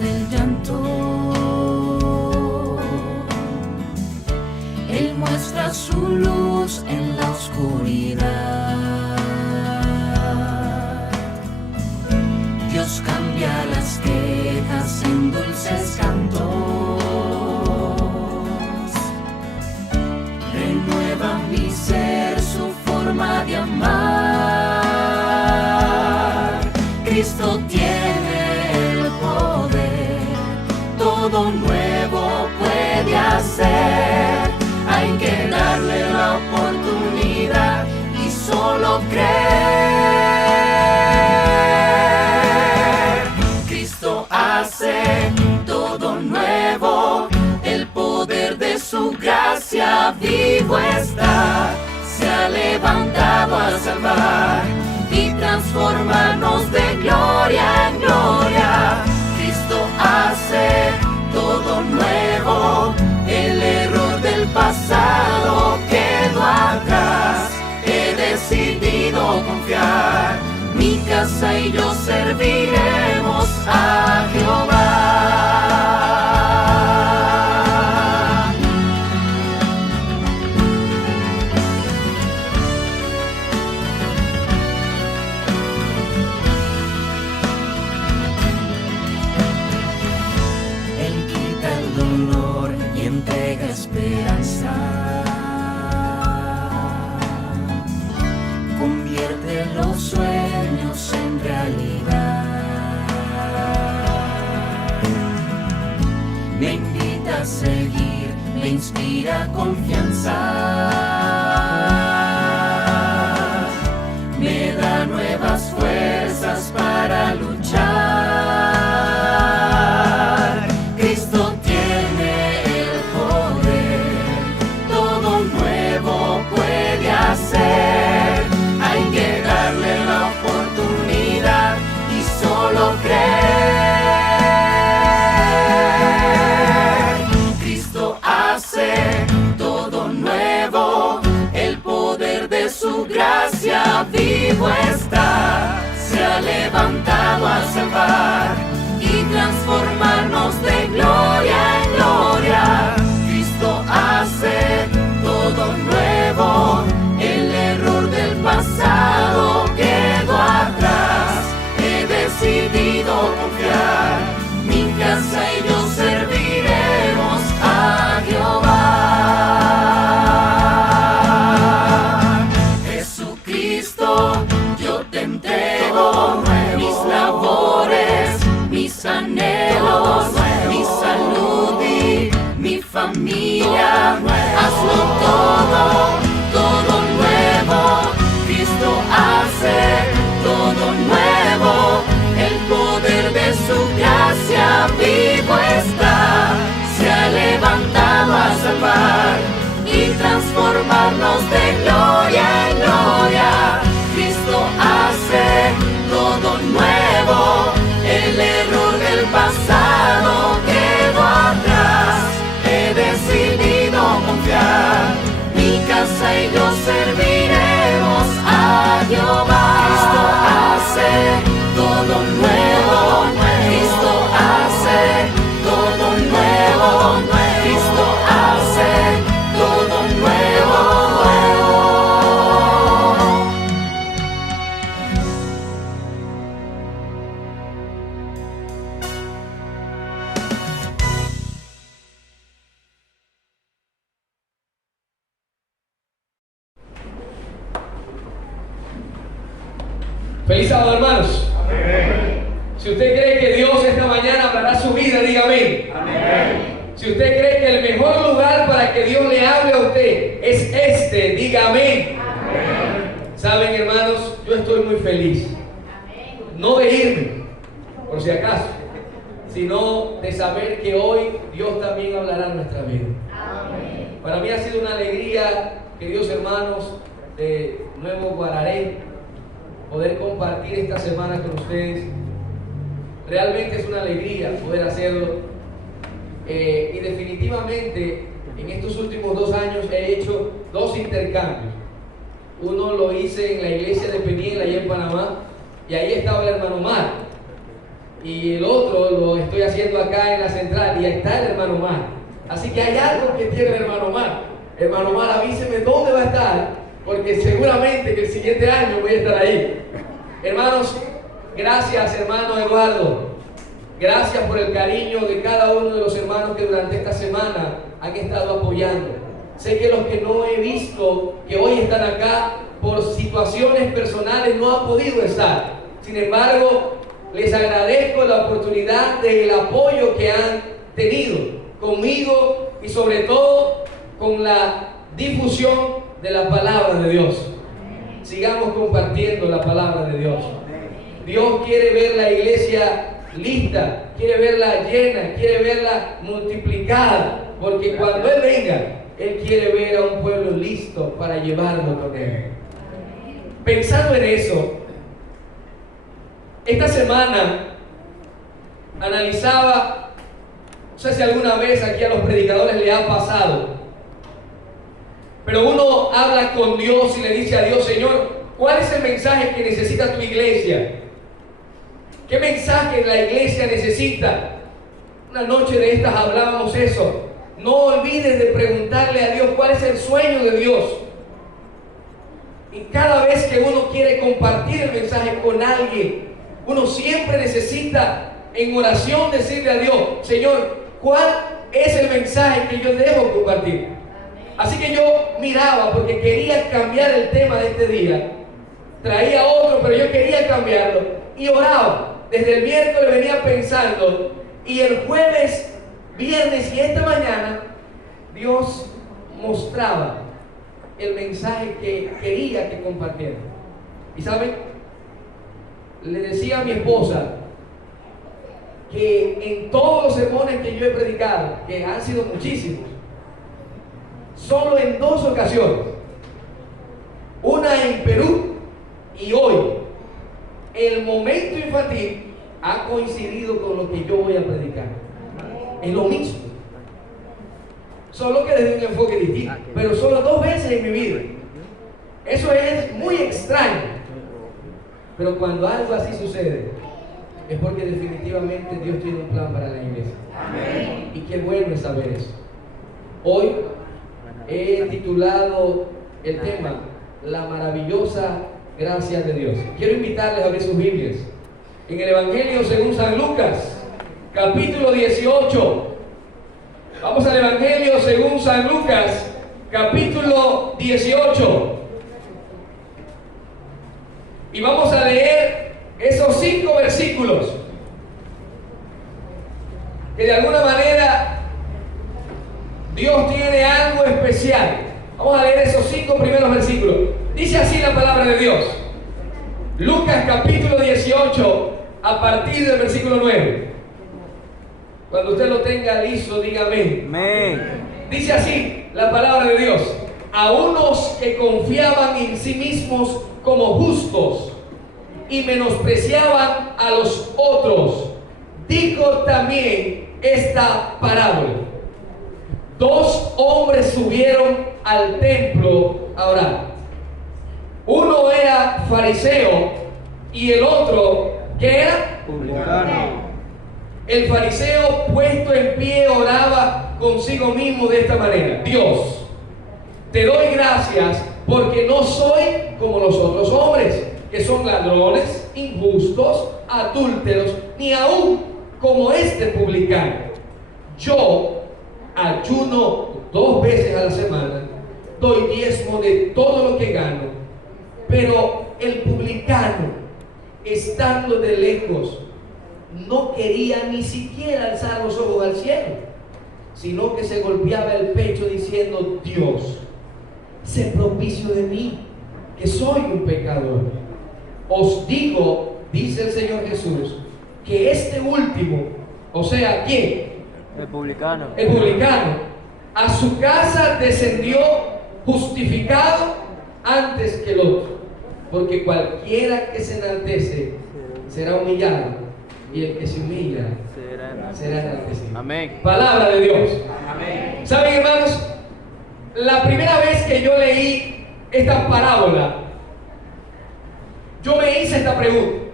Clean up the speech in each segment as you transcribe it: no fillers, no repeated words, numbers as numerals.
del llanto. Él muestra su luz en la oscuridad. Dios cambia las quejas en dulces cantos. Renueva mi ser su forma de amar. Cristo tiene el poder, todo nuevo puede hacer. Hay que darle la oportunidad y solo creer. Cristo hace todo nuevo, el poder de su gracia vivo está. Se ha levantado a salvar y transformarnos de gloria en gloria. Cristo hace todo nuevo, el error del pasado quedó atrás. He decidido confiar, mi casa y yo serviremos a Jehová. Esperanza, convierte los sueños en realidad. Me invita a seguir, me inspira confianza. Me da nuevas fuerzas para luchar. Cristo hay que darle la oportunidad y solo creer. Cristo hace todo nuevo, el poder de su gracia vivo está. Se ha levantado a salvar y transformarnos de gloria en gloria. Cristo hace todo nuevo, el error del pasado quedó atrás. He decidido confiar, mi casa y yo serviremos a Jehová. Jesucristo, yo te entrego mis labores, mis anhelos, mi salud y mi familia. Hazlo todo nuevo. Cristo hace todo nuevo, el poder de su gracia vivo está. Se ha levantado a salvar y transformarnos de gloria en gloria. Cristo hace todo nuevo, el error del pasado quedó atrás. He decidido confiar, mi casa y yo serviremos a Jehová. Cristo hace todo nuevo, Cristo hace todo nuevo, Cristo hace todo nuevo. Feliz sábado, hermanos. Amén. Si usted cree que Dios esta mañana hablará su vida, diga amén. Amén. Si usted cree que el mejor lugar para que Dios le hable a usted es este, diga amén. Amén. Saben, hermanos, yo estoy muy feliz. Amén. No de irme, por si acaso, sino de saber que hoy Dios también hablará en nuestra vida. Amén. Para mí ha sido una alegría, queridos hermanos de Nuevo Guararé, poder compartir esta semana con ustedes. Realmente es una alegría poder hacerlo. Y definitivamente en estos últimos 2 años he hecho 2 intercambios. Uno lo hice en la iglesia de Peniel, allá en Panamá, y ahí estaba el hermano Mar. y el otro lo estoy haciendo acá en la central y ahí está el hermano Omar. Así que hay algo que tiene el hermano Omar. Hermano Omar, avíseme dónde va a estar, porque seguramente que el siguiente año voy a estar ahí. Hermanos, gracias hermano Eduardo. Gracias por el cariño de cada uno de los hermanos que durante esta semana han estado apoyando. Sé que los que no he visto, que hoy están acá por situaciones personales, no han podido estar. Sin embargo, les agradezco la oportunidad del apoyo que han tenido conmigo y sobre todo con la difusión de la palabra de Dios. Sigamos compartiendo la palabra de Dios. Dios quiere ver la iglesia lista, quiere verla llena, quiere verla multiplicada, porque cuando Él venga, Él quiere ver a un pueblo listo para llevarlo con Él. Pensando en eso, esta semana analizaba, no sé si alguna vez aquí a los predicadores le ha pasado, pero uno habla con Dios y le dice a Dios: Señor, ¿cuál es el mensaje que necesita tu iglesia? ¿Qué mensaje la iglesia necesita? Una noche de estas hablábamos eso. No olvides de preguntarle a Dios cuál es el sueño de Dios. Y cada vez que uno quiere compartir el mensaje con alguien, uno siempre necesita en oración decirle a Dios: Señor, ¿cuál es el mensaje que yo debo compartir? Así que yo miraba, porque quería cambiar el tema de este día. Traía otro, pero yo quería cambiarlo. Y oraba. Desde el miércoles venía pensando, y el jueves, viernes y esta mañana, Dios mostraba el mensaje que quería que compartiera. Y saben, le decía a mi esposa que en todos los sermones que yo he predicado, que han sido muchísimos, solo en 2 ocasiones, una en Perú y hoy, el momento infantil ha coincidido con lo que yo voy a predicar. Es lo mismo, solo que desde un enfoque distinto, pero solo 2 veces en mi vida. Eso es muy extraño, pero cuando algo así sucede es porque definitivamente Dios tiene un plan para la iglesia. Amén. Y qué bueno es saber eso. Hoy he titulado el tema La maravillosa gracia de Dios. Quiero invitarles a abrir sus Biblias en el Evangelio según San Lucas, capítulo 18. Vamos al Evangelio según San Lucas, capítulo 18. Y vamos a leer esos 5 versículos que de alguna manera Dios tiene algo especial. Vamos a leer esos 5 primeros versículos. Dice así la palabra de Dios. Lucas capítulo 18, a partir del versículo 9. Cuando usted lo tenga listo, diga amén. Amén. Dice así la palabra de Dios: a unos que confiaban en sí mismos como justos y menospreciaban a los otros, dijo también esta parábola. 2 hombres subieron al templo a orar. Uno era fariseo y el otro, ¿qué era? Publicano. El fariseo, puesto en pie, oraba consigo mismo de esta manera: Dios, te doy gracias porque no soy como los otros hombres, que son ladrones, injustos, adúlteros, ni aún como este publicano. Yo ayuno 2 veces a la semana, doy diezmo de todo lo que gano. Pero el publicano, estando de lejos, no quería ni siquiera alzar los ojos al cielo, sino que se golpeaba el pecho diciendo: Dios, sé propicio de mí, que soy un pecador. Os digo, dice el Señor Jesús, que este último, o sea, ¿quién? El publicano, a su casa descendió justificado antes que el otro. Porque cualquiera que se enaltece será humillado, y el que se humilla será enaltecido. Amén. Palabra de Dios. Amén. ¿Saben, hermanos? La primera vez que yo leí esta parábola, yo me hice esta pregunta: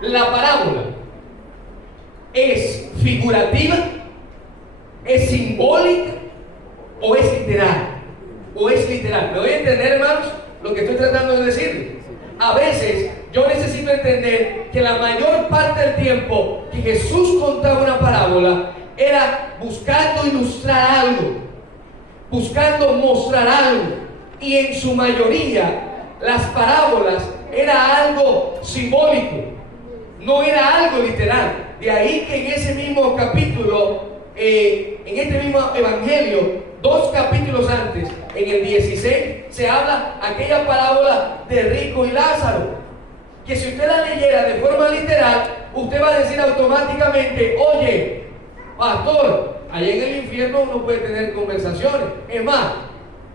la parábola es figurativa, es simbólica o es literal. ¿Me voy a entender, hermanos, lo que estoy tratando de decir? A veces yo necesito entender que la mayor parte del tiempo que Jesús contaba una parábola era buscando ilustrar algo, buscando mostrar algo, y en su mayoría las parábolas era algo simbólico, no era algo literal. De ahí que en ese mismo capítulo, en este mismo evangelio, 2 capítulos antes, en el 16, se habla aquella parábola de rico y Lázaro, que si usted la leyera de forma literal, usted va a decir automáticamente: oye, pastor, allá en el infierno uno puede tener conversaciones. Es más,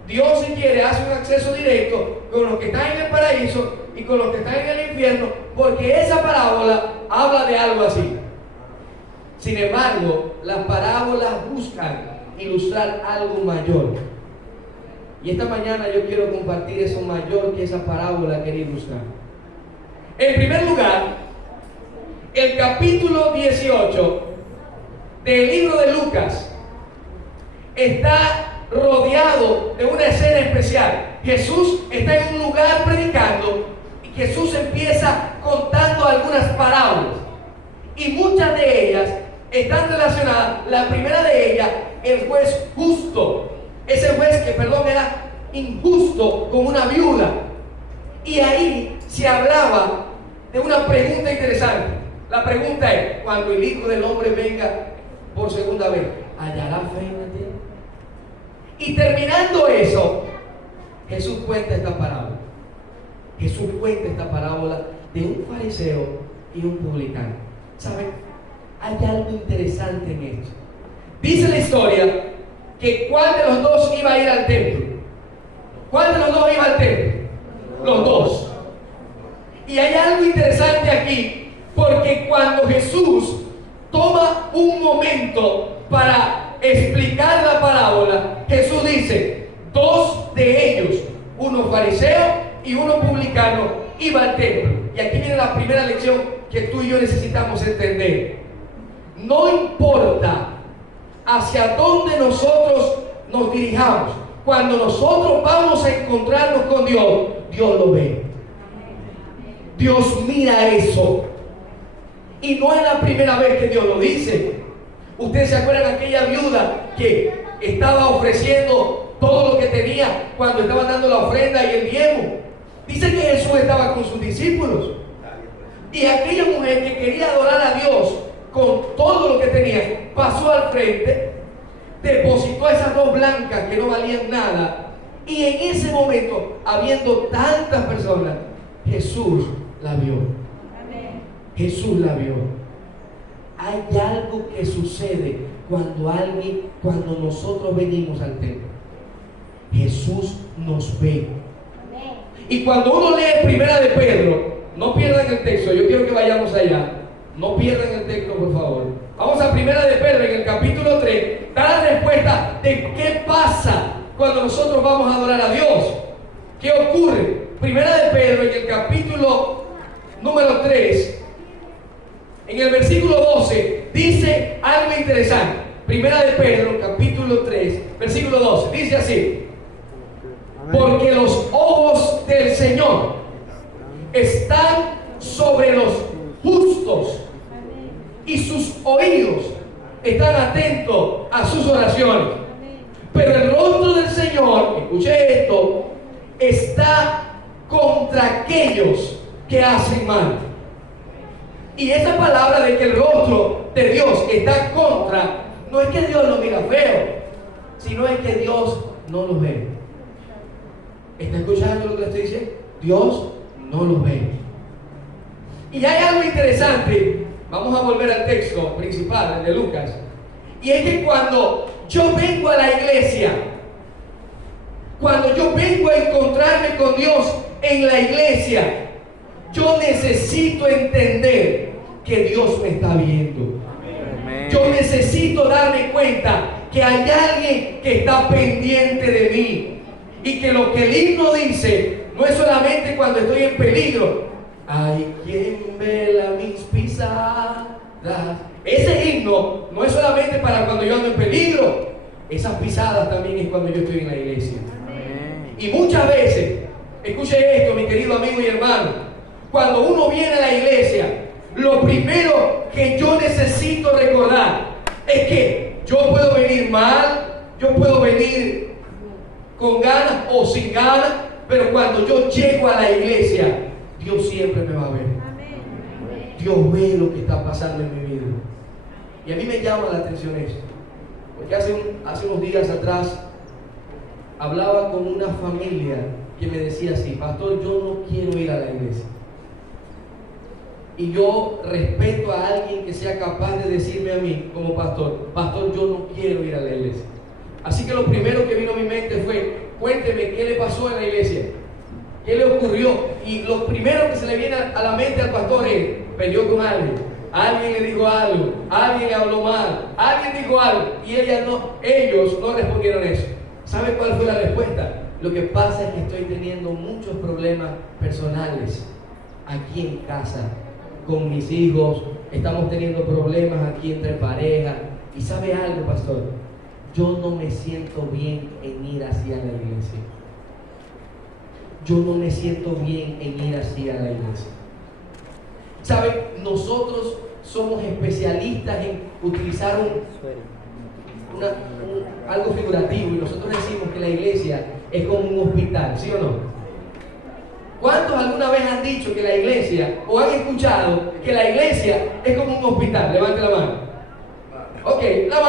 Dios, si quiere, hace un acceso directo con los que están en el paraíso y con los que están en el infierno, porque esa parábola habla de algo así. Sin embargo, las parábolas buscan ilustrar algo mayor. Y esta mañana yo quiero compartir eso mayor que esa parábola quiere ilustrar. En primer lugar, el capítulo 18 del libro de Lucas está rodeado de una escena especial. Jesús está en un lugar predicando y Jesús empieza contando algunas parábolas, y muchas de ellas están relacionadas. La primera de ellas, el juez justo, ese juez que, era injusto con una viuda, y ahí se hablaba de una pregunta interesante. La pregunta es: cuando el Hijo del Hombre venga por segunda vez, ¿hallará fe en la tierra? Y terminando eso, Jesús cuenta esta parábola. Jesús cuenta esta parábola de un fariseo y un publicano. ¿Saben? Hay algo interesante en esto. Dice la historia que ¿cuál de los dos iba a ir al templo? ¿Cuál de los dos iba al templo? Los dos. Y hay algo interesante aquí, porque cuando Jesús toma un momento para explicar la parábola, Jesús dice: 2 de ellos, uno fariseo y uno publicano, iba al templo. Y aquí viene la primera lección que tú y yo necesitamos entender. No importa hacia dónde nosotros nos dirijamos, cuando nosotros vamos a encontrarnos con Dios, Dios lo ve. Dios mira eso. Y no es la primera vez que Dios lo dice. Ustedes se acuerdan de aquella viuda que estaba ofreciendo todo lo que tenía cuando estaban dando la ofrenda y el diezmo. Dice que Jesús estaba con sus discípulos, y aquella mujer que quería adorar a Dios con todo lo que tenía, pasó al frente, depositó esas 2 blancas que no valían nada, y en ese momento, habiendo tantas personas, Jesús la vio. Jesús la vio. Hay algo que sucede cuando nosotros venimos al templo. Jesús nos ve. Y cuando uno lee Primera de Pedro, no pierdan el texto, yo quiero que vayamos allá. No pierdan el texto, por favor. Vamos a Primera de Pedro, en el capítulo 3, da la respuesta de qué pasa cuando nosotros vamos a adorar a Dios. ¿Qué ocurre? Primera de Pedro, en el capítulo número 3, en el versículo 12, dice algo interesante. Primera de Pedro, capítulo 3, versículo 12, dice así: porque los ojos del Señor están sobre los justos, y sus oídos están atentos a sus oraciones. Pero el rostro del Señor, escuche esto, está contra aquellos que hacen mal. Y esa palabra de que el rostro de Dios está contra, no es que Dios lo mira feo, sino es que Dios no lo ve. ¿Está escuchando lo que le estoy diciendo? Dios no lo ve. Y hay algo interesante. Vamos a volver al texto principal, el de Lucas. Y es que cuando yo vengo a la iglesia, cuando yo vengo a encontrarme con Dios en la iglesia, yo necesito entender que Dios me está viendo. Amén. Yo necesito darme cuenta que hay alguien que está pendiente de mí, y que lo que el himno dice no es solamente cuando estoy en peligro. Hay quien vela mis pisadas. Ese himno no es solamente para cuando yo ando en peligro. Esas pisadas también es cuando yo estoy en la iglesia. Y muchas veces, escuche esto, mi querido amigo y hermano, cuando uno viene a la iglesia, lo primero que yo necesito recordar es que yo puedo venir mal, yo puedo venir con ganas o sin ganas, pero cuando yo llego a la iglesia, Dios siempre me va a ver. Dios ve lo que está pasando en mi vida. Y a mí me llama la atención esto, porque hace unos días atrás hablaba con una familia que me decía así: pastor, yo no quiero ir a la iglesia. Y yo respeto a alguien que sea capaz de decirme a mí como pastor: pastor, yo no quiero ir a la iglesia. Así que lo primero que vino a mi mente fue: cuénteme qué le pasó en la iglesia, qué le ocurrió. Y lo primero que se le viene a la mente al pastor es: peleó con alguien le dijo algo, alguien le habló mal, alguien dijo algo, y ellos no respondieron eso. ¿Sabe cuál fue la respuesta? Lo que pasa es que estoy teniendo muchos problemas personales aquí en casa, con mis hijos, estamos teniendo problemas aquí entre pareja. Y ¿sabe algo, pastor? Yo no me siento bien en ir hacia la iglesia. Yo no me siento bien en ir hacia la iglesia. ¿Sabe? Nosotros somos especialistas en utilizar algo figurativo, y nosotros decimos que la iglesia es como un hospital, ¿sí o no? ¿Cuántos alguna vez han dicho que la iglesia, o han escuchado que la iglesia es como un hospital? Levante la mano. Ok, la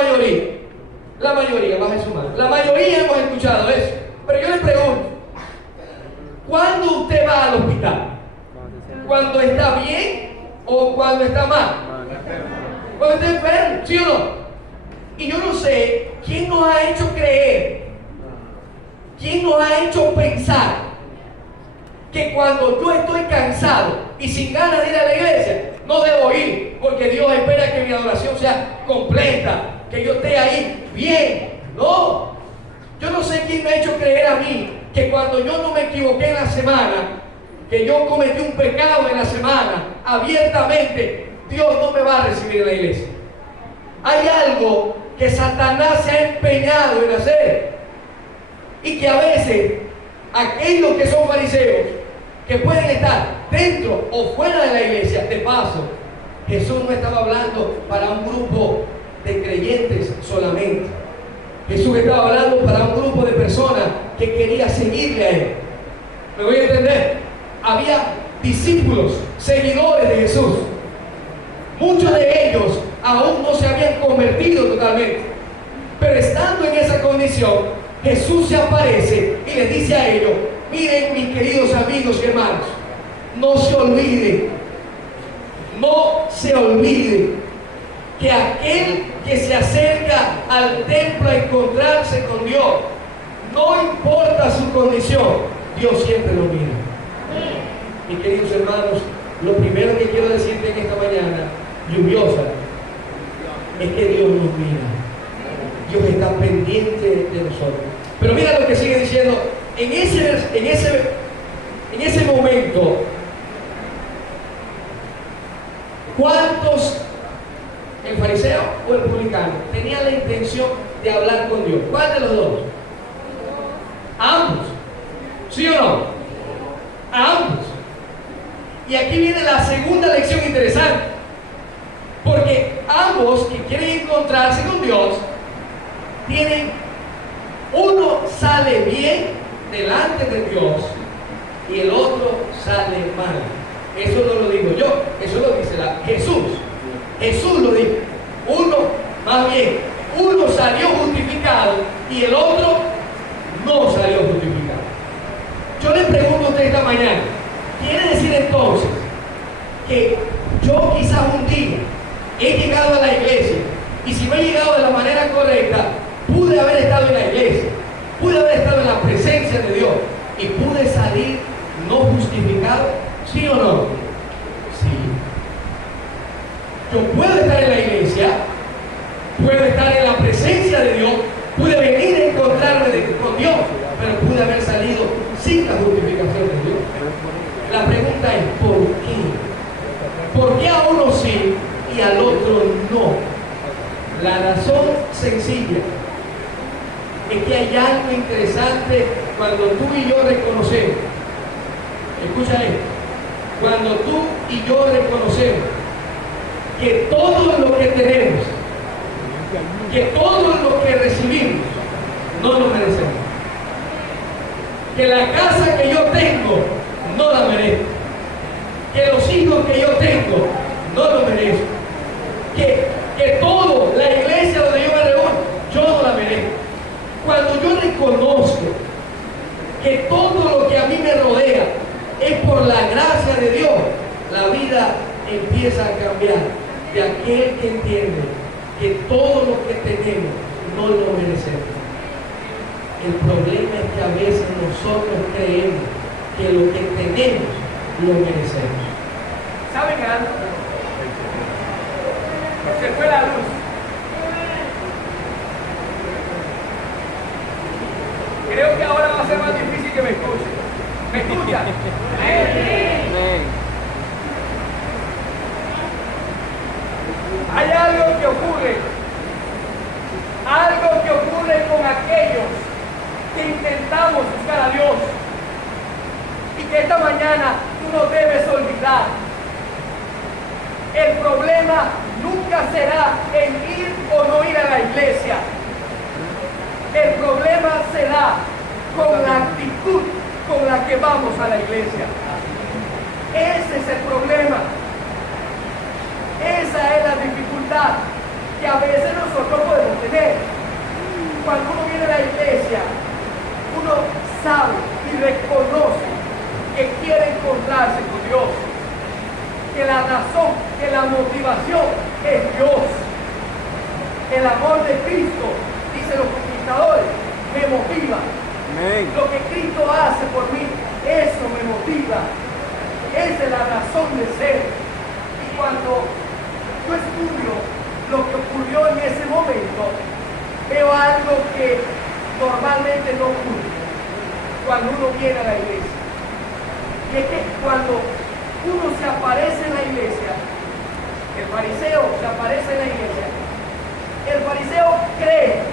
mayoría, baje su mano. La mayoría hemos escuchado eso. Pero yo le pregunto: ¿cuándo usted va al hospital? ¿Cuando está bien o cuando está mal? Cuando está enfermo, ¿sí o no? Y yo no sé quién nos ha hecho creer, quién nos ha hecho pensar que cuando yo estoy cansado y sin ganas de ir a la iglesia, no debo ir, porque Dios espera que mi adoración sea completa, que yo esté ahí bien. No, yo no sé quién me ha hecho creer a mí que cuando yo no me equivoqué en la semana, que yo cometí un pecado en la semana, abiertamente, Dios no me va a recibir en la iglesia. Hay algo que Satanás se ha empeñado en hacer, y que a veces aquellos que son fariseos, que pueden estar dentro o fuera de la iglesia, de paso, Jesús no estaba hablando para un grupo de creyentes solamente. Jesús estaba hablando para un grupo de personas que quería seguirle a Él. ¿Me voy a entender? Había discípulos, seguidores de Jesús. Muchos de ellos aún no se habían convertido totalmente, pero estando en esa condición, Jesús se aparece y les dice a ellos: miren, mis queridos amigos y hermanos, no se olviden que aquel que se acerca al templo a encontrarse con Dios, no importa su condición, Dios siempre lo mira. Mis queridos hermanos, lo primero que quiero decirte en esta mañana lluviosa es que Dios nos mira. Dios está pendiente de nosotros. Pero mira lo que sigue diciendo. En ese momento, ¿cuántos, el fariseo o el publicano, tenían la intención de hablar con Dios? ¿Cuál de los dos? Ambos. ¿Sí o no? Ambos. Y aquí viene la segunda lección interesante, porque ambos que quieren encontrarse con Dios uno sale bien delante de Dios y el otro sale mal. Eso no lo digo yo, eso lo dice Jesús. Jesús lo dijo. Uno salió justificado y el otro no salió justificado. Yo le pregunto a usted esta mañana: ¿quiere decir entonces que yo quizás un día he llegado a la iglesia, y si no he llegado de la manera correcta, pude haber estado en la iglesia, pude haber estado en la presencia de Dios y pude salir no justificado? ¿Sí o no? Sí. Yo puedo estar en la iglesia, puedo estar en la presencia de Dios, pude venir a encontrarme con Dios, pero pude haber salido sin la justificación de Dios. La pregunta es: ¿por qué? ¿Por qué a uno sí y al otro no. La razón sencilla es que hay algo interesante cuando tú y yo reconocemos. Escucha esto. Cuando tú y yo reconocemos que todo lo que tenemos, que todo lo que recibimos, no lo merecemos. Que la casa que yo tengo, no la merezco. Que los hijos que yo tengo, no lo merezco. Que todo, la iglesia donde yo me reúno, yo no la merezco. Cuando yo reconozco que todo lo que a mí me rodea es por la gracia de Dios, la vida empieza a cambiar. De aquel que entiende que todo lo que tenemos no lo merecemos. El problema es que a veces nosotros creemos que lo que tenemos lo merecemos. ¿Saben algo? Se fue la luz. Creo que ahora va a ser más difícil que me escuchen. ¿Me escuchan? Hay algo que ocurre con aquellos que intentamos buscar a Dios y que esta mañana tú no debes olvidar. El problema nunca será en ir o no ir a la iglesia. El problema será con la actitud con la que vamos a la iglesia. Ese es el problema. Esa es la dificultad que a veces nosotros podemos tener. Cuando uno viene a la iglesia, uno sabe y reconoce que quiere encontrarse con Dios. Que la razón, que la motivación es Dios. El amor de Cristo, dicen los conquistadores, me motiva. Amén. Lo que Cristo hace por mí, eso me motiva. Esa es la razón de ser. Y cuando yo estudio lo que ocurrió en ese momento, veo algo que normalmente no ocurre cuando uno viene a la iglesia. Y es que cuando uno se aparece en la iglesia, el fariseo se aparece en la iglesia, el fariseo cree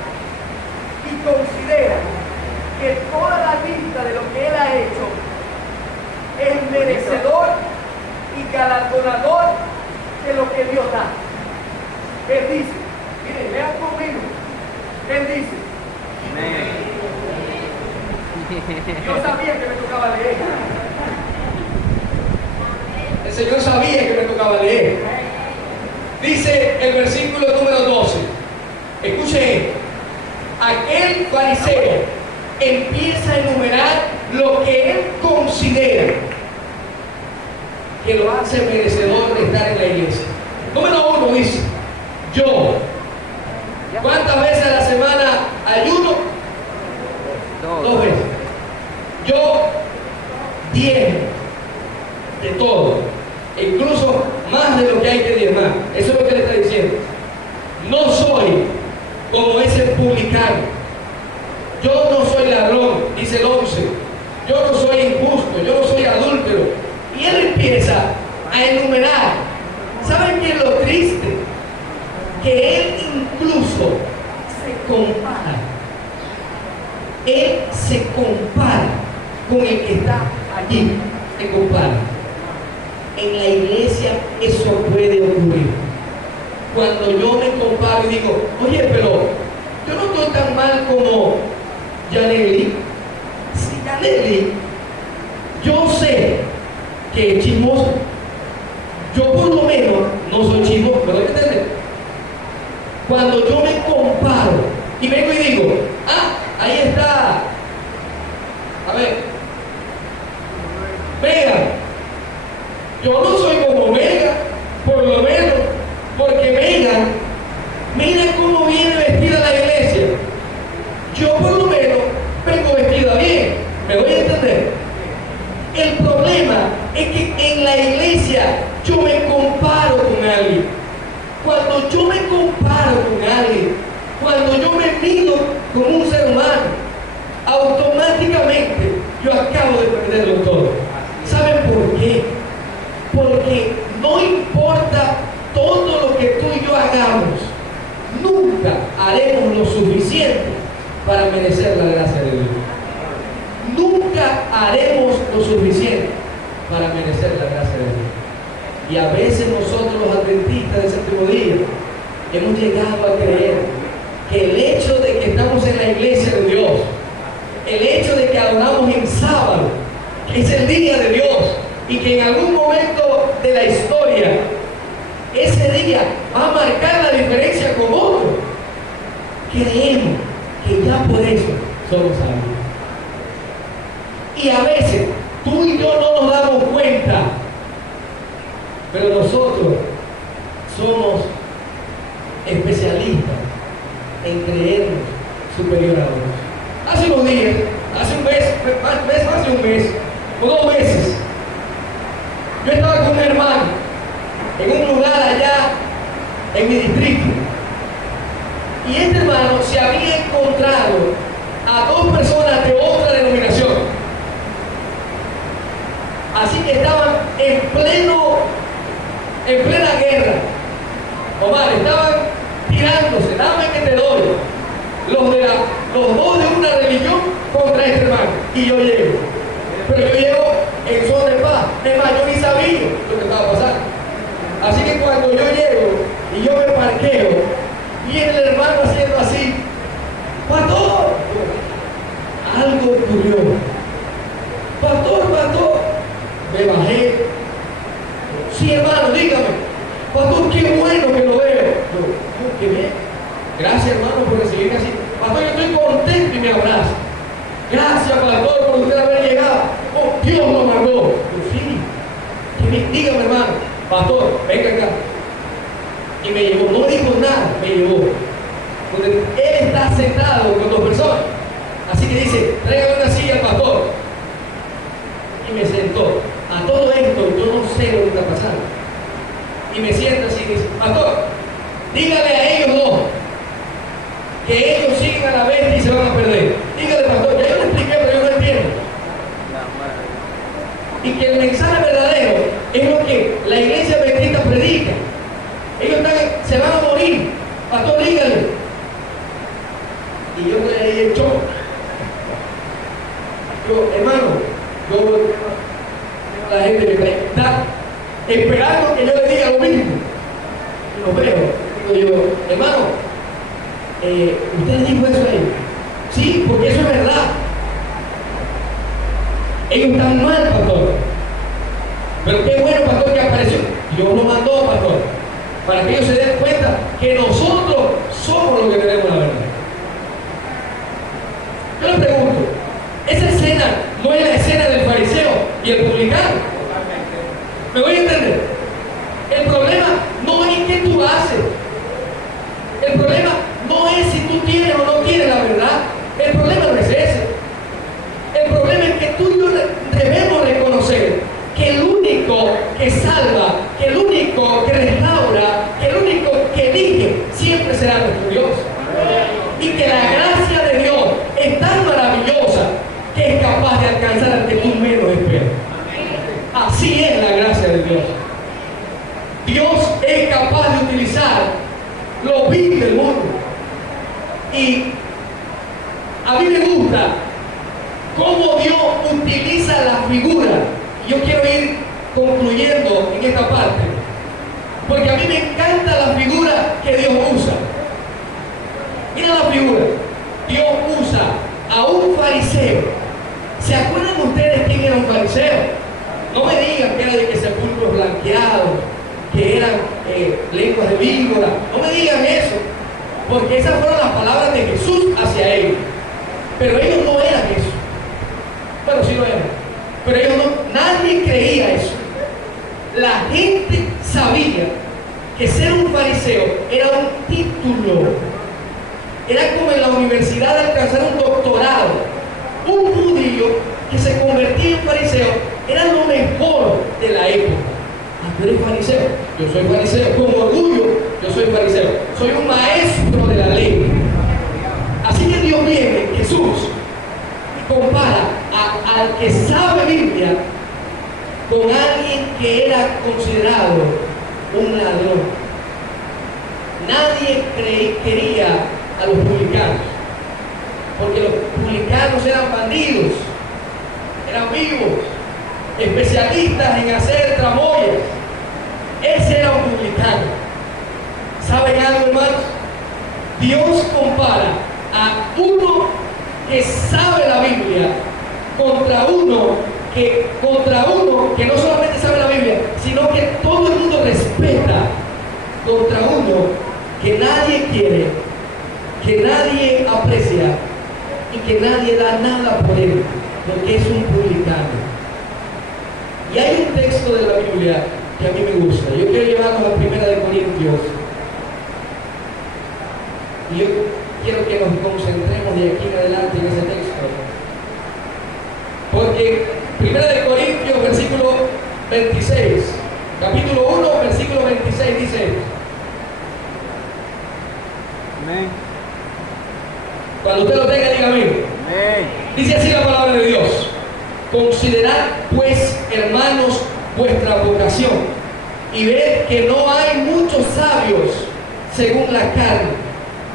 y considera que toda la lista de lo que él ha hecho es merecedor y galardonador de lo que Dios da. Él dice, miren, lean conmigo, él dice, yo sabía que me tocaba leer. El Señor sabía que me tocaba leer. Dice el versículo número 12. Escuche esto. Aquel fariseo empieza a enumerar lo que él considera que lo hace merecedor de estar en la iglesia. Número 1 dice, yo. ¿Cuántas veces a la semana ayuno? 2 veces. Yo 10 de todo, incluso más de lo que hay que diezmar. Eso es lo que le está diciendo. No soy como ese publicano. Yo no soy ladrón, dice el 11. Yo no soy injusto, yo no soy adúltero. Y él empieza a enumerar. ¿Saben qué es lo triste? Que él incluso se compara. Él se compara con el que está allí. Se compara. En la iglesia eso puede ocurrir. Cuando yo me comparo y digo, oye, pero yo no estoy tan mal como Yaneli. Si Yaneli, yo sé que es chismoso. Yo por lo menos no soy chismoso, ¿me entiendes? Cuando yo me comparo y vengo y digo, ahí está, a ver, Megan, yo no soy como Megan, por lo menos, porque Megan, mira cómo viene vestida la iglesia. Yo por lo menos vengo vestida bien, ¿me voy a entender? El problema es que en la iglesia yo me comparo con alguien. Cuando yo me comparo con alguien, cuando yo me mido con un ser humano, automáticamente yo acabo de perderlo todo. ¿Saben por qué? Porque no importa todo lo que haremos lo suficiente para merecer la gracia de Dios. Y a veces nosotros los adventistas del séptimo día hemos llegado a creer que el hecho de que estamos en la iglesia de Dios, el hecho de que adoramos en sábado, que es el día de Dios, y que en algún momento de la historia ese día va a marcar la diferencia con otro, creemos que ya por eso somos salvos. Y a veces tú y yo no nos damos cuenta, pero nosotros somos especialistas en creernos superior a otros. Hace unos días, hace un mes, más de un mes, o 2 meses, yo estaba con un hermano en un lugar allá en mi distrito. Y este hermano se había encontrado a 2 personas de otra denominación. Así que estaban en plena guerra. Omar, estaban tirándose, dame que te doy. Los dos de una religión contra este hermano. Y yo llego. Pero yo llego en son de paz. Es más, yo ni sabía lo que estaba pasando. Así que cuando yo llego y yo me parqueo, viene el hermano haciendo así: ¡Pastor! Algo ocurrió. ¡Pastor! Me bajé. Sí, hermano, dígame. Pastor, qué bueno que lo veo. Yo, qué bien. Gracias, hermano, por recibirme así. Pastor, yo estoy contento y me abrazo. Gracias, pastor, por usted haber llegado. Oh, Dios lo mandó. Yo, sí. Qué bien. Dígame, hermano. Pastor, venga acá. Y me llevó, no dijo nada, me llevó. Donde él está sentado con 2 personas. Así que dice: tráigame una silla al pastor. Y me sentó. A todo esto yo no sé lo que está pasando. Y me siento así y dice: pastor, dígale a ellos 2 que ellos siguen a la bestia y se van a perder. Dígale, pastor, ya yo le expliqué, pero yo no entiendo. Y que el mensaje verdadero es lo que la iglesia adventista predica. Ellos se van a morir. Pastor, dígale. Y yo le dije: el choque. Yo, hermano, la gente me está esperando que yo le diga lo mismo. Y lo veo. Digo yo: hermano, ¿usted le dijo eso a ellos? Sí, porque eso es verdad. Ellos están mal, pastor. Pero qué bueno, pastor, que apareció. Dios lo mandó, pastor, para que ellos se den cuenta que nosotros somos los que tenemos la verdad. Yo le pregunto: esa escena no es la escena del fariseo y el publicano. ¿Me voy a entender? El problema no es qué tú haces. El problema no es si tú tienes o no tienes la verdad. El problema no es ese. El problema es que tú y yo debemos reconocer que el único que salva, que el único que restaura, que el único que elige siempre será nuestro Dios. Y que la gracia de Dios es tan maravillosa que es capaz de alcanzar al que tú menos esperas. Así es la gracia de Dios. Dios es capaz de utilizar lo vil del mundo. Y a mí me gusta cómo Dios utiliza la figura. Yo quiero ir concluyendo en esta parte, porque a mí me encanta la figura que Dios usa. Mira la figura. Dios usa a un fariseo. ¿Se acuerdan ustedes quién era un fariseo? No me digan que era de que sepulcros blanqueados, que eran lenguas de víbora. No me digan eso, porque esas fueron las palabras de Jesús hacia ellos. Pero ellos no eran eso. Bueno, sí lo eran. Pero ellos no, nadie creía eso. La gente sabía que ser un fariseo era un título. Era como en la universidad alcanzar un doctorado. Un judío que se convertía en fariseo era lo mejor de la época. Ah, tú eres fariseo. Yo soy fariseo. Con orgullo, yo soy fariseo. Soy un maestro de la ley. Así que Dios viene, Jesús, y compara al que sabe Biblia con alguien que era considerado un ladrón. Nadie quería a los publicanos, porque los publicanos eran bandidos, eran vivos, especialistas en hacer tramoyas. Ese era un publicano. ¿Saben algo, hermanos? Dios compara a uno que sabe la Biblia contra uno que no solamente sabe la Biblia, sino que todo el mundo respeta, contra uno que nadie quiere, que nadie aprecia y que nadie da nada por él, porque es un publicano. Y hay un texto de la Biblia que a mí me gusta. Yo quiero llevarnos a 1 Corintios. Y yo quiero que nos concentremos de aquí en adelante en ese texto. Porque 1 Corintios, versículo 26, capítulo 1, versículo 26 dice: Amén. Cuando usted lo tenga, diga amén. Amén. Dice así la palabra de Dios: considerad pues, hermanos, vuestra vocación, y ved que no hay muchos sabios según la carne,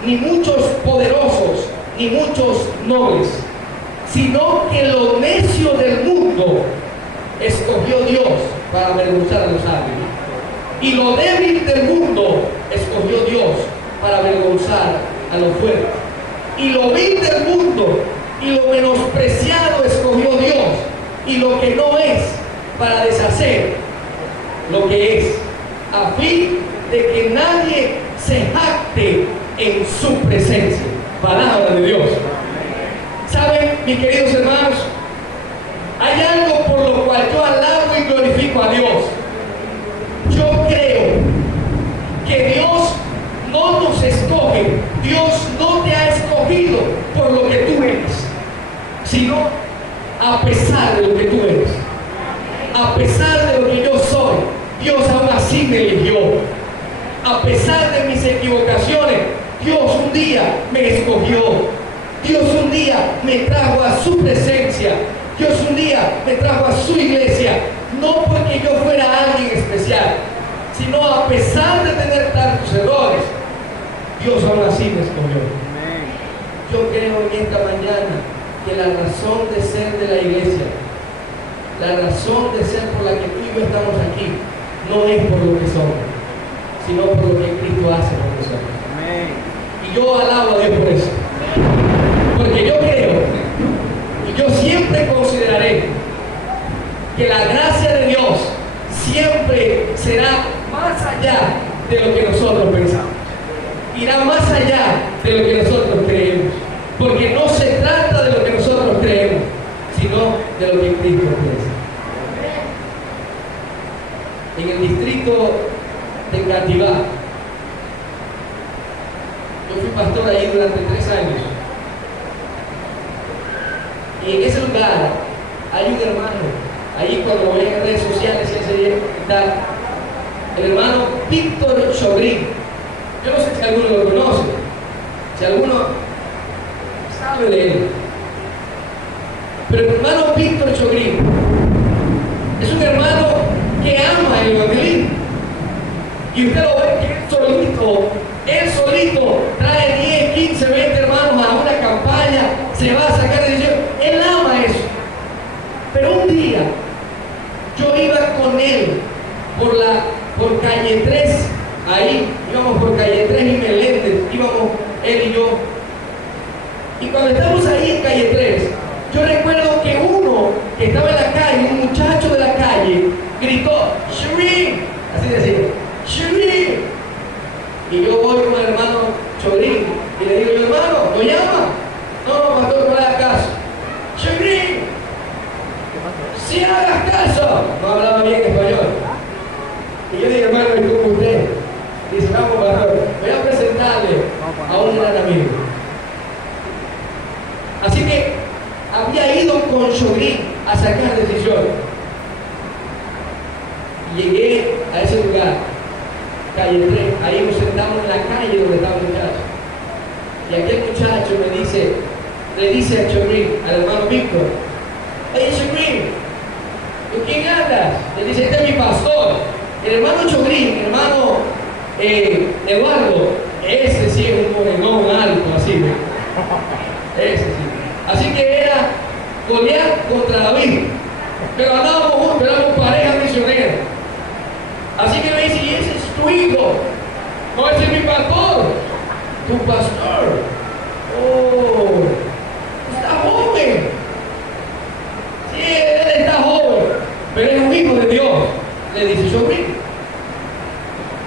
ni muchos poderosos, ni muchos nobles, sino que lo necio del mundo escogió Dios para avergonzar a los sabios, y lo débil del mundo escogió Dios para avergonzar a los fuertes, y lo vil del mundo y lo menospreciado escogió Dios, y lo que no es, para deshacer lo que es, a fin de que nadie se jacte en su presencia. Palabra de Dios. ¿Saben, mis queridos hermanos? Hay algo por lo cual yo alabo y glorifico a Dios. Yo creo que Dios no nos escoge, Dios no te ha escogido por lo que tú eres, sino a pesar de lo que tú eres, a pesar de lo que yo soy. Dios aún así me eligió. A pesar de mis equivocaciones, Dios un día me escogió. Dios un día me trajo a su presencia. Dios un día me trajo a su iglesia. No porque yo fuera alguien especial, sino a pesar de tener tantos errores, Dios aún así me escogió. Yo creo en esta mañana que la razón de ser de la iglesia, la razón de ser por la que tú y yo estamos aquí, no es por lo que somos, sino por lo que Cristo hace por nosotros. Y yo alabo a Dios por eso. Porque yo creo, y yo siempre consideraré, que la gracia de Dios siempre será más allá de lo que nosotros pensamos. Irá más allá de lo que nosotros creemos. Porque no se trata de lo que nosotros creemos, sino de lo que Cristo piensa. En el distrito de Cativá, yo fui pastor ahí durante 3 años. Y en ese lugar hay un hermano, ahí cuando ven en redes sociales está el hermano Víctor Chogrín. Yo no sé si alguno lo conoce, si alguno sabe de él. Pero el hermano Víctor Chogrín es un hermano que ama el evangelismo. Y usted lo ve que él solito trae 10, 15, 20 hermanos a una campaña, se va a sacar de decisión. Él ama eso. Pero un día yo iba con él por calle 3, ahí íbamos por calle 3 y Meléndez, íbamos él y yo. Y cuando estamos ahí en calle 3, yo recuerdo que uno que estaba en la calle, un muchacho de la calle, gritó: "Shireen", así decía, "Shireen". Y yo voy con el hermano Chogrín y le digo: "Hermano, ¿lo llama?". "No, pastor, no le hagas caso". "Shireen, si hagas caso". No hablaba bien español. Y yo dije: "Hermano, ¿y cómo usted?". Dice: "Vamos, pastor, voy a presentarle a un gran amigo". Así que había ido con Chogrín a sacar decisiones. Llegué a ese lugar, calle 3, ahí nos sentamos en la calle donde estaba el muchacho. Y aquel muchacho le dice a Chogrín, al hermano Víctor: "Oye, Chogrín, ¿con quién andas?". Le dice: "Este es mi pastor". El hermano Chogrín, el hermano Eduardo, ese sí es un morenón alto, así, ¿no? Ese sí. Así que era Goliat contra David. Pero andábamos juntos, éramos pareja misionera. Así que me dice, y ese es tu hijo. No, ese es mi pastor. Tu pastor. Oh, está joven. Sí, él está joven, pero es un hijo de Dios. Le dice sobrino.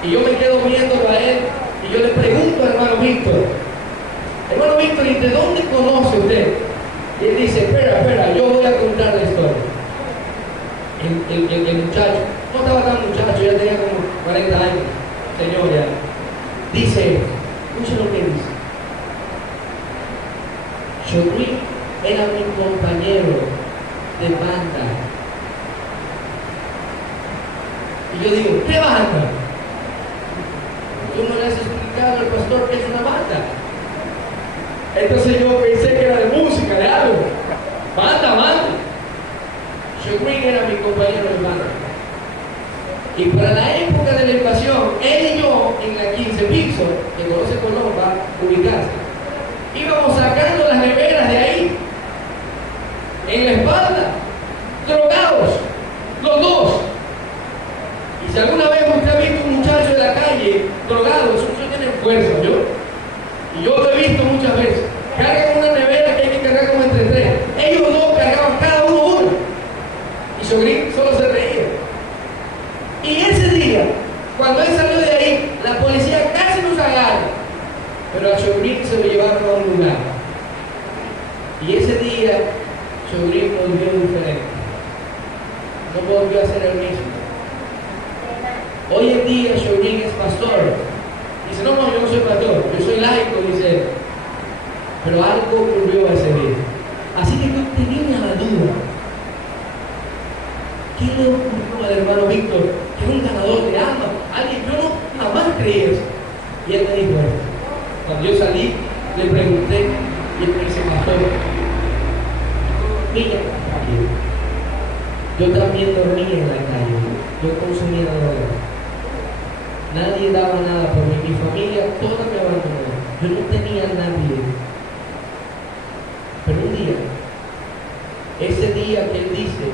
Y yo me quedo viéndolo a él y yo le pregunto al hermano Víctor, ¿y de dónde conoce usted? Y él dice, espera, yo voy a contar la historia. El muchacho, no estaba tan muchacho, ya tenía como 40 años, señor ya. Dice, escuchen lo que dice. Chogrin era mi compañero de banda. Y yo digo, ¿qué banda? Tú no le has explicado al pastor que es una banda. Entonces yo pensé que era de música, de algo. Banda. Chogrin era mi compañero de banda. Y para la época de la invasión, él y yo en la 15 piso, que no se conoce, va a ubicarse, íbamos sacando las neveras de ahí, en la espalda, drogados, los dos. Y si alguna vez usted ha visto un muchacho de la calle drogado, esos tienen fuerza, y yo lo he visto muchas veces. Cargan una nevera que hay que cargar como entre tres. Ellos dos cargaban cada uno una. Y Chogrin solo se reía. Y ese día, cuando él salió de ahí, la policía casi nos agarra. Pero a Chogrin se lo llevaron a un lugar. Y ese día, Chogrin volvió diferente. No volvió a ser el mismo. Hoy en día, Chogrin es pastor. Dice, no, yo no soy pastor, yo soy laico, dice él. Pero algo ocurrió ese día. Así que yo tenía la duda. ¿Qué le ocurrió al hermano Víctor, que es un ganador de alma? Alguien, yo no jamás creí eso. Y él me dijo esto. Cuando yo salí, le pregunté, y él me dice, pastor, mira, yo también dormía en la calle, yo consumía drogas. Nadie daba nada por mí, mi familia toda me abandonó, yo no tenía a nadie. Pero un día, ese día que él dice,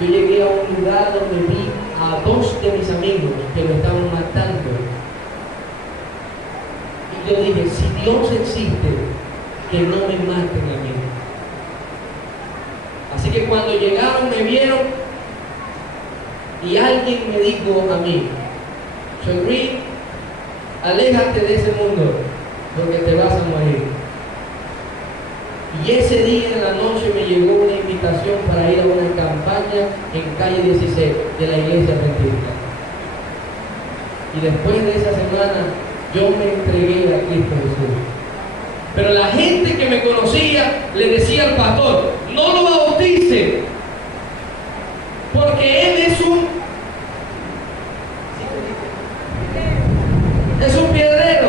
yo llegué a un lugar donde vi a dos de mis amigos que lo estaban matando. Y yo dije, si Dios existe, que no me maten a mí. Así que cuando llegaron me vieron y alguien me dijo a mí, Chogrin, aléjate de ese mundo porque te vas a morir. Y ese día en la noche me llegó una invitación para ir a una campaña en calle 16 de la iglesia adventista. Y después de esa semana yo me entregué a Cristo Jesús. Pero la gente que me conocía le decía al pastor, no lo bautice, porque él es un piedrero.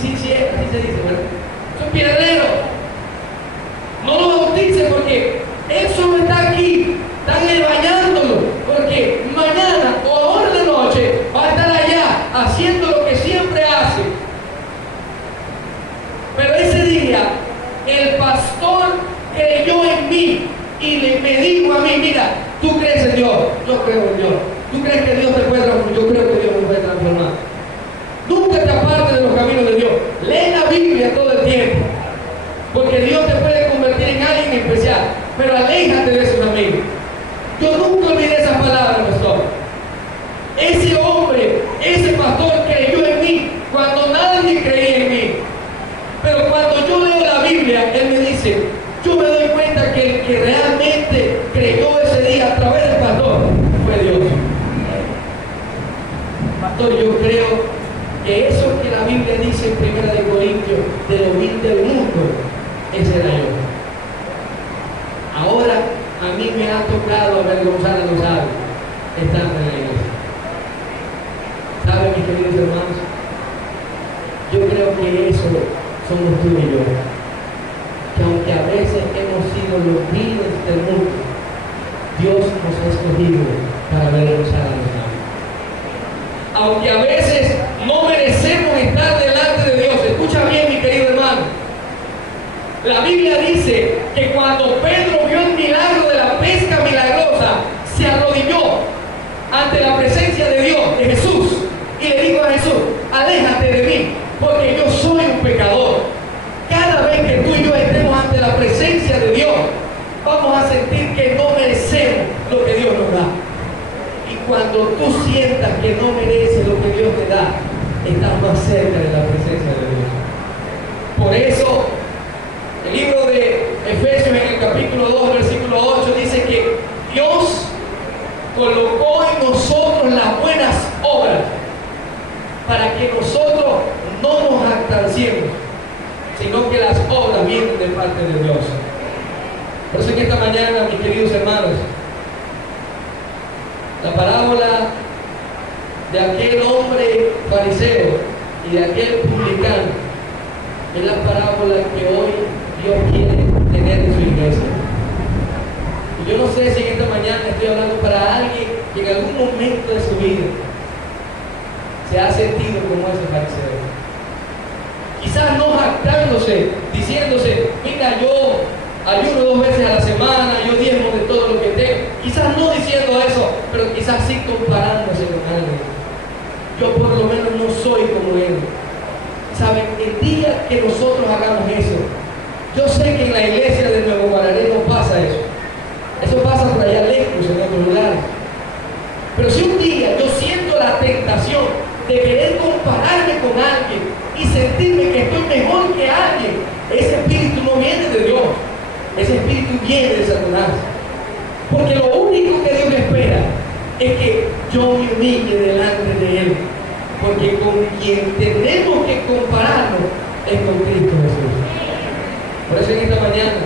Sí, así se dice, ¿verdad? Es un piedrero. No lo bautice porque él solo está aquí, están bañándolo, porque mañana o ahora de noche va a estar allá haciendo lo que siempre hace. Pero ese día el pastor creyó en mí y me dijo a mí, mira, tú crees en Dios, yo creo en Dios. ¿Tú crees que Dios te puede transformar? Yo creo que Dios me puede transformar. Nunca te apartes de los caminos de Dios. Lee la Biblia todo el tiempo, porque Dios te puede convertir en alguien especial, pero aléjate de esos amigos. Yo nunca olvidé esas palabras, pastor. Ese hombre, ese pastor creyó en mí cuando nadie creía en mí. Pero cuando yo leo la Biblia, él me dice, yo me doy cuenta que el que realmente creyó ese día a través del pastor fue Dios. Pastor, yo creo que eso que la Biblia dice en 1 Corintios, de lo vil del mundo, ese era yo. Ahora a mí me ha tocado avergonzar a los sabios estando en la iglesia. ¿Saben, mis queridos hermanos? Yo creo que eso somos tú y yo. Que aunque a veces hemos sido los viles del mundo, Dios nos ha escogido para avergonzar a los sabios. Aunque a veces no merecemos estar delante de Dios. Escucha bien, mi querido hermano. La Biblia dice que cuando Pedro vio el milagro de la pesca milagrosa, se arrodilló ante la presencia de Dios, de Jesús, y le dijo a Jesús: aléjate de mí, porque yo soy un pecador. Cada vez que tú y yo estemos ante la presencia de Dios, vamos a sentir que no merecemos lo que Dios nos da. Y cuando tú sientas que no mereces lo que Dios te da, estás más cerca de la presencia de Dios. Por eso, el libro de Efesios en el capítulo 2, versículo 8, dice que Dios colocó en nosotros las buenas obras para que nosotros no nos jactanciemos, sino que las obras vienen de parte de Dios. Por eso en esta mañana, mis queridos hermanos, la parábola de aquel hombre fariseo y de aquel publicano es la parábola que hoy Dios quiere tener en su iglesia. Y yo no sé si en esta mañana estoy hablando para alguien que en algún momento de su vida se ha sentido como ese fariseo. Quizás no jactándose, diciéndose: mira, yo ayuno 2 veces a la semana, yo diezmo de todo lo que tengo. Quizás no diciendo eso, pero quizás sí comparándose con alguien. Yo por lo menos no soy como él. ¿Saben? El día que nosotros hagamos eso, yo sé que en la iglesia de Nuevo Guararé no pasa eso. Eso pasa por allá lejos, en otros lugares. Pero si un día yo siento la tentación de querer compararme con alguien y sentirme que estoy mejor que alguien, ese espíritu no viene de Dios. Ese espíritu viene de Satanás. Porque lo único que Dios espera es que yo me humille delante de Él. Porque con quien tenemos que compararnos es con Cristo Jesús. Por eso en esta mañana,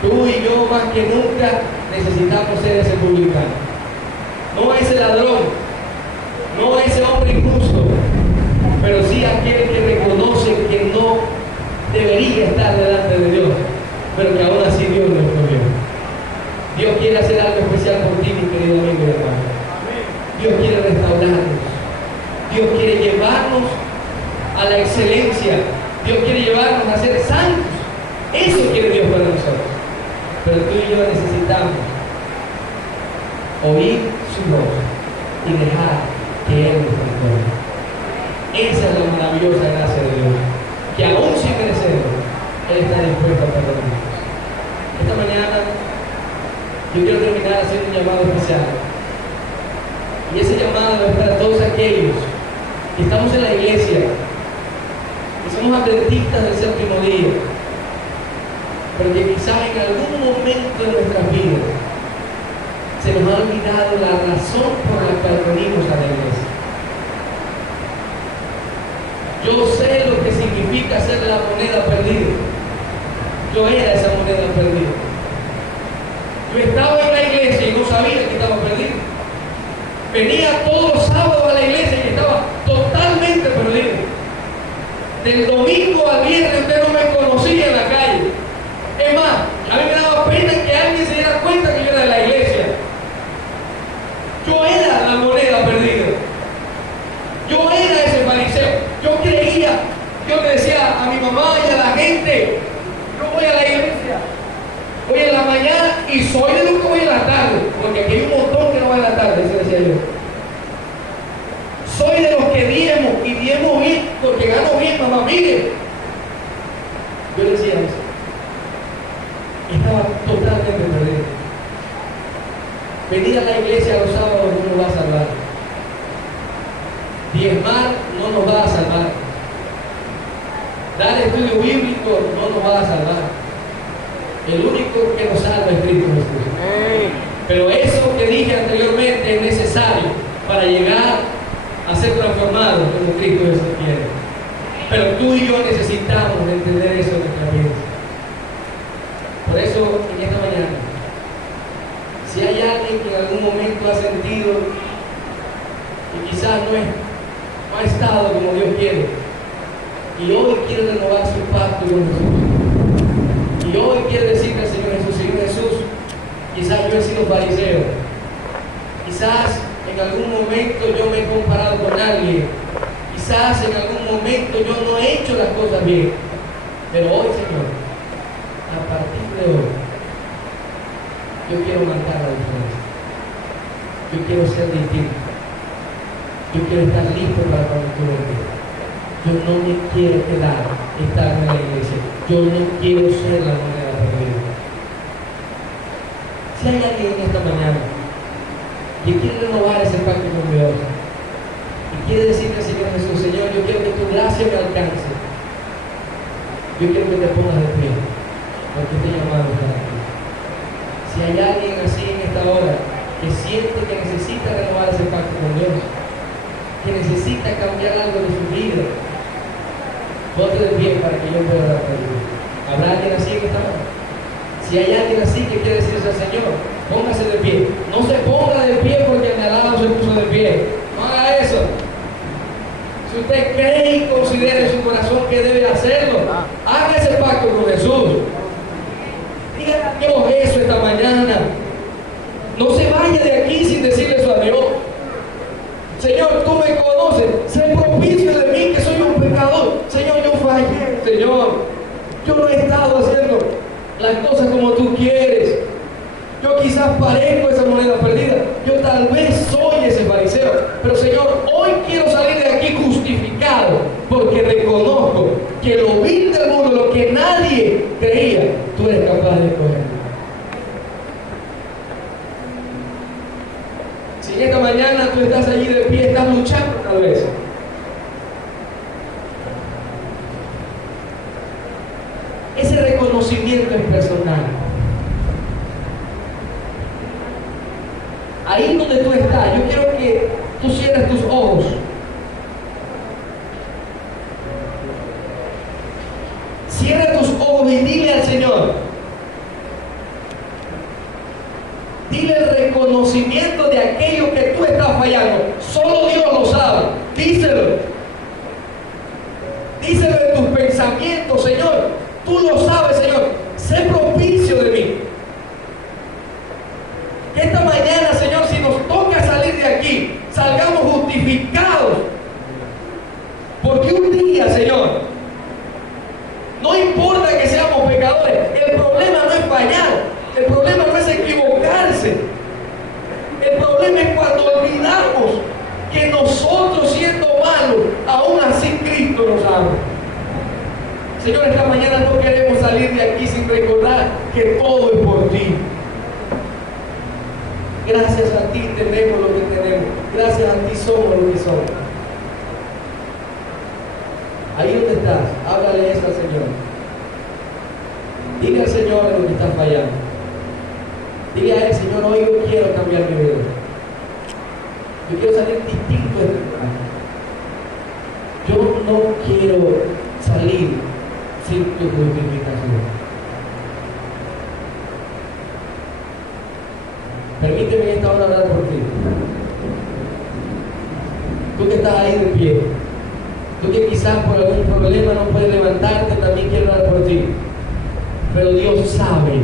tú y yo más que nunca necesitamos ser ese publicano. No ese ladrón, no ese hombre injusto, pero sí aquel que reconoce que no debería estar delante de Dios, pero que aún así Dios lo escogió. Dios quiere hacer algo especial por ti, mi querido amigo y hermano. Dios quiere restaurarnos. Dios quiere llevarnos a la excelencia. Dios quiere llevarnos a ser santos. Eso quiere Dios para nosotros. Pero tú y yo necesitamos oír su voz y dejar que Él nos controle. Esa es la maravillosa gracia de Dios, que aún sin merecerlo, Él está dispuesto a perdonarnos. Esta mañana yo quiero terminar haciendo un llamado especial. Y ese llamado es para todos aquellos que estamos en la iglesia y somos adventistas del séptimo día, pero que quizás en algún momento de nuestras vidas se nos ha olvidado la razón por la cual venimos a la iglesia. Yo sé lo que significa ser la moneda perdida. Yo era esa moneda perdida. Yo estaba en la iglesia y no sabía que estaba perdido. Venía todos los sábados a la iglesia y estaba totalmente perdido. Del domingo al viernes usted no me conocía en la calle. Es más, a mí me daba pena que alguien se diera cuenta que yo era de la iglesia. Yo era la moneda perdida. Yo era ese fariseo. Yo creía, yo le decía a mi mamá y a la gente: yo voy a la iglesia, voy en la mañana y soy de los que voy en la tarde, porque aquí hay un montón que no va en la tarde, eso decía yo. Soy de los que diezmo y diezmo bien, porque gano bien, mamá, mire. Yo decía eso. Estaba totalmente perdido. Venir a la iglesia los sábados no nos va a salvar. Diezmar no nos va a salvar. Dar estudio bíblico no nos va a salvar. El único que nos salva es Cristo Jesús. Pero eso que dije anteriormente es necesario para llegar a ser transformados como Cristo Jesús quiere. Pero tú y yo necesitamos entender eso en nuestra vida. Por eso, en esta mañana, si hay alguien que en algún momento ha sentido y quizás no ha estado como Dios quiere, y hoy quiere renovar su pacto con Jesús, y hoy quiere decirle al Señor Jesús, quizás yo he sido fariseo, quizás en algún momento yo me he comparado con alguien, quizás en algún momento yo no he hecho las cosas bien, Pero hoy, Señor, a partir de hoy, yo quiero marcar la diferencia. Yo quiero ser distinto. Yo quiero estar listo para cuando tú vengas. Yo no me quiero quedar estar en la iglesia. Yo no quiero ser la moneda perdida. Si hay alguien en esta mañana que quiere renovar ese pacto con Dios y quiere decirle al Señor Jesús: Señor, yo quiero que tu gracia me alcance. Yo quiero que te pongas de pie, porque te he llamado para ti. Si hay alguien así en esta hora que siente que necesita renovar ese pacto con Dios, que necesita cambiar algo de su vida, ponte de pie para que yo pueda dar por ti. ¿Habrá alguien así en esta hora? Si hay alguien así que quiere decirse al Señor, póngase de pie. No se ponga de pie porque el de al lado se puso de pie. No haga eso. Si usted cree y considera en su corazón que debe hacerlo, haga ese pacto con Jesús. Dígale a Dios eso esta mañana. No se vaya de aquí sin decirle eso a Dios. Señor, tú me conoces. Sé propicio de mí, que soy un pecador. Señor, yo fallé. Señor, yo no he estado haciendo las cosas como tú quieres. Yo quizás parezco esa moneda perdida. Yo tal vez soy ese fariseo. Pero Señor, hoy quiero salir de aquí justificado, porque reconozco que lo vil del mundo, lo que nadie creía, tú eres capaz de escoger. Si en esta mañana tú estás allí de pie, estás luchando tal vez. Ese reconocimiento es personal. Ahí donde tú estás, yo quiero que tú cierres tus ojos. Cierra tus ojos y dile al Señor. Dile el reconocimiento de aquello que tú estás fallando. Solo Dios lo sabe. Díselo. Díselo de tus pensamientos, Señor. Tú lo sabes, Señor. Sé propicio de mí. Que esta mañana, Señor, si nos toca salir de aquí, salgamos justificados. Porque un día, Señor, no importa que seamos pecadores, el problema no es fallar, el problema no es equivocarse. El problema es cuando olvidamos que nosotros, siendo malos, aún así Cristo nos ama. Señor, esta mañana no queremos salir de aquí sin recordar que todo es por ti. Gracias a ti tenemos lo que tenemos. Gracias a ti somos lo que somos. Ahí donde estás, háblale eso al Señor. Dile al Señor en lo que estás fallando. Dile a Él: Señor, hoy yo quiero cambiar mi vida. Yo quiero salir distinto de este lugar. Yo no quiero salir sin tu justificación. Permíteme en esta hora hablar por ti. Tú que estás ahí de pie, tú que quizás por algún problema no puedes levantarte, también quiero hablar por ti. Pero Dios sabe,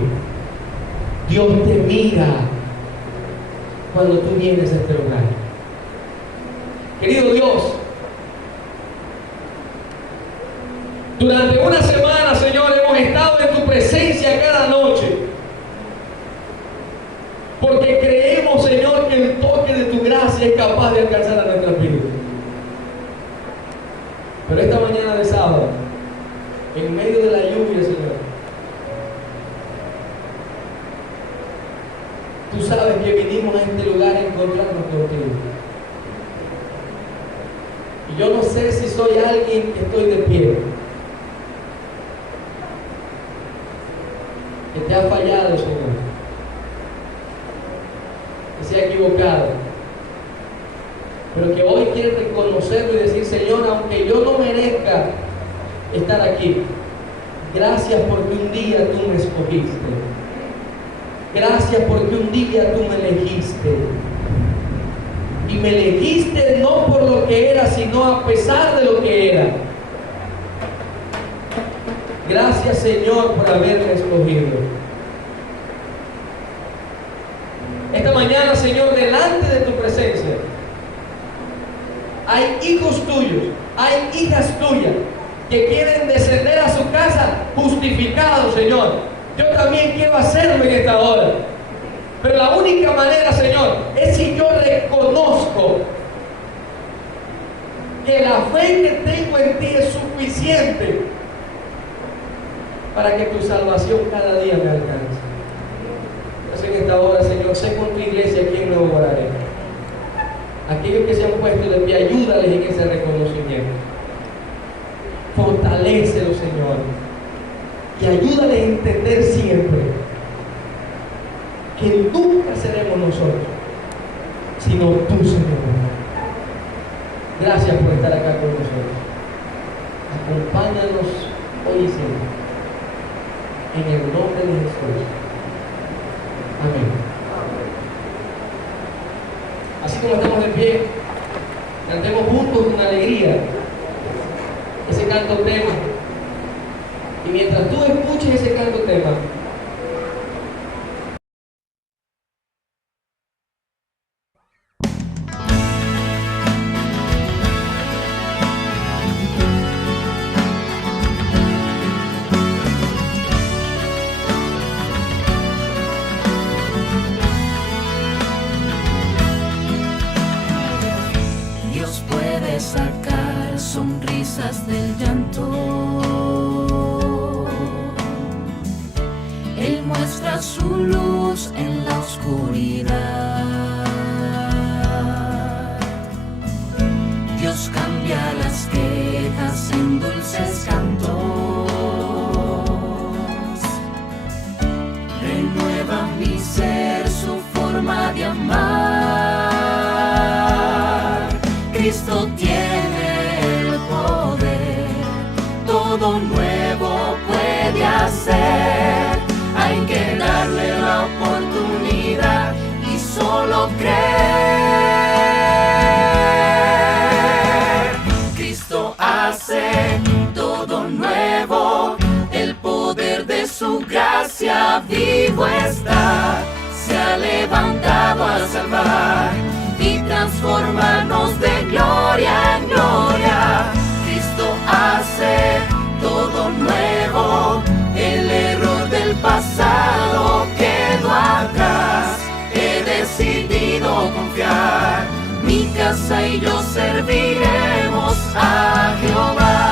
Dios te mira cuando tú vienes a este lugar. Querido Dios, durante una semana, Señor, hemos estado en tu presencia cada noche. Porque creemos, Señor, que el toque de tu gracia es capaz de alcanzar a nuestras vidas. Pero esta mañana de sábado, en medio de la lluvia, Señor, tú sabes que vinimos a este lugar a encontrarnos contigo. Y yo no sé si soy alguien que estoy de pie, que te ha fallado, Señor, que se ha equivocado, pero que hoy quiere reconocerlo y decir: Señor, aunque yo no merezca estar aquí, gracias porque un día tú me escogiste. Gracias porque un día tú me elegiste. Y me elegiste no por lo que era, sino a pesar de lo que era. Gracias, Señor, por haberme escogido. Esta mañana, Señor, delante de tu presencia, hay hijos tuyos, hay hijas tuyas que quieren descender a su casa justificado, Señor. Yo también quiero hacerlo en esta hora. Pero la única manera, Señor, es si yo reconozco que la fe que tengo en ti es suficiente para que tu salvación cada día me alcance. Entonces en esta hora, Señor, sé con tu iglesia aquí en Nuevo Guararé. Aquellos que se han puesto de pie, ayúdales en ese reconocimiento. Fortalécelos, Señor. Y ayúdales a entender siempre que nunca seremos nosotros, sino tú, Señor. Gracias por estar acá con nosotros. Acompáñanos hoy y siempre. En el nombre de Jesús. Amén. Así como estamos de pie, cantemos juntos con alegría ese canto tema. Y mientras tú escuches ese canto tema, Dios puede sacar sonrisas del llanto. Él muestra su luz en la oscuridad. Dios cambia las quejas en dulces cantos. Renueva mi ser su forma de amar. Cristo tiene el poder, todo nuevo puede hacer. Hay que darle la oportunidad y solo creer. Cristo hace todo nuevo, el poder de su gracia vivo está. Se ha levantado a salvar y transformarnos de gloria en gloria. Cristo hace todo nuevo, el error del pasado quedó atrás. He decidido confiar, mi casa y yo serviremos a Jehová.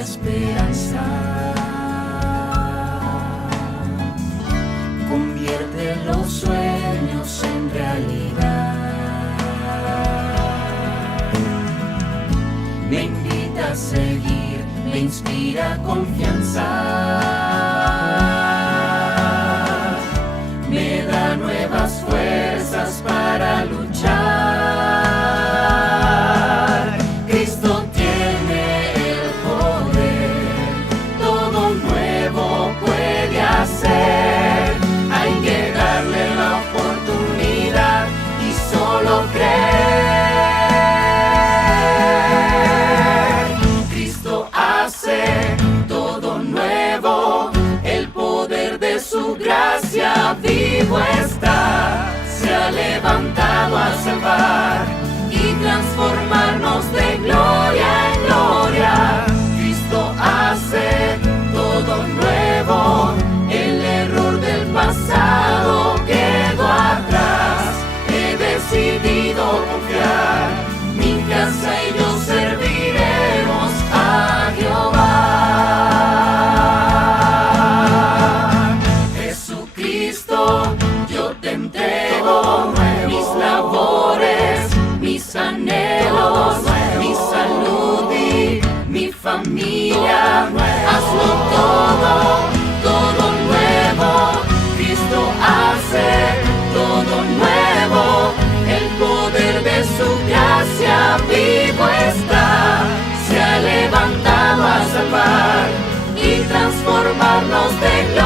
Esperanza, convierte los sueños en realidad. Me invita a seguir, me inspira confianza. Me da nuevas fuerzas para luchar. Cristo hay que darle la oportunidad y solo creer. Cristo hace todo nuevo, el poder de su gracia vivo está. Se ha levantado a salvar y transformarnos de gloria en gloria. Cristo hace todo nuevo, el error del pasado quedó atrás. He decidido confiar, mi casa y yo serviremos a Jehová. Jesucristo, yo te entrego mis labores, mis anhelos, mi salud y mi familia. Hazlo todo nuevo. Cristo hace todo nuevo, el poder de su gracia vivo está. Se ha levantado a salvar y transformarnos de gloria